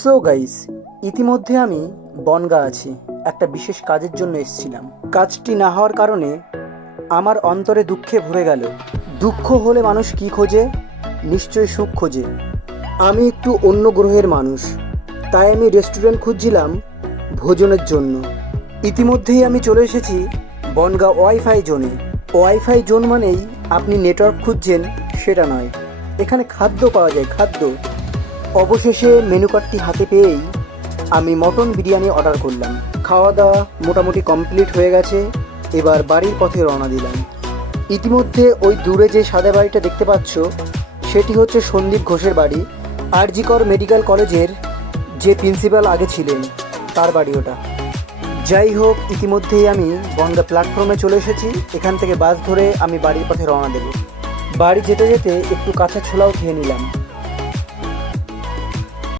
So guys, ইতিমধ্যে আমি বনগাঁ আছি। একটা বিশেষ কাজের জন্য এসেছিলাম। কাজটি না হওয়ার কারণে আমার অন্তরে দুঃখে ভরে গেল। দুঃখ হলে মানুষ কি খোঁজে? নিশ্চয়ই সুখ খোঁজে। আমি একটু অন্য গ্রহের মানুষ, তাই আমি রেস্টুরেন্ট খুঁজছিলাম ভোজনের জন্য। ইতিমধ্যেই আমি চলে এসেছি বনগাঁ ওয়াইফাই জোনে। ওয়াইফাই জোন মানেই আপনি নেটওয়ার্ক খুঁজছেন সেটা নয়, এখানে খাদ্য পাওয়া যায়, খাদ্য। অবশেষে মেনু কার্ডটি হাতে পেয়েই আমি মটন বিরিয়ানি অর্ডার করলাম। খাওয়া দাওয়া মোটামুটি কমপ্লিট হয়ে গেছে, এবার বাড়ির পথে রওনা দিলাম। ইতিমধ্যে ওই দূরে যে সাদা বাড়িটা দেখতে পাচ্ছ সেটি হচ্ছে সন্দীপ ঘোষের বাড়ি। আরজি কর মেডিকেল কলেজের যে প্রিন্সিপাল আগে ছিলেন তার বাড়ি ওটা। যাই হোক, ইতিমধ্যেই আমি বনগাঁ প্ল্যাটফর্মে চলে এসেছি। এখান থেকে বাস ধরে আমি বাড়ির পথে রওনা দেব। বাড়ি যেতে যেতে একটু কাঁচা ছোলাও খেয়ে নিলাম।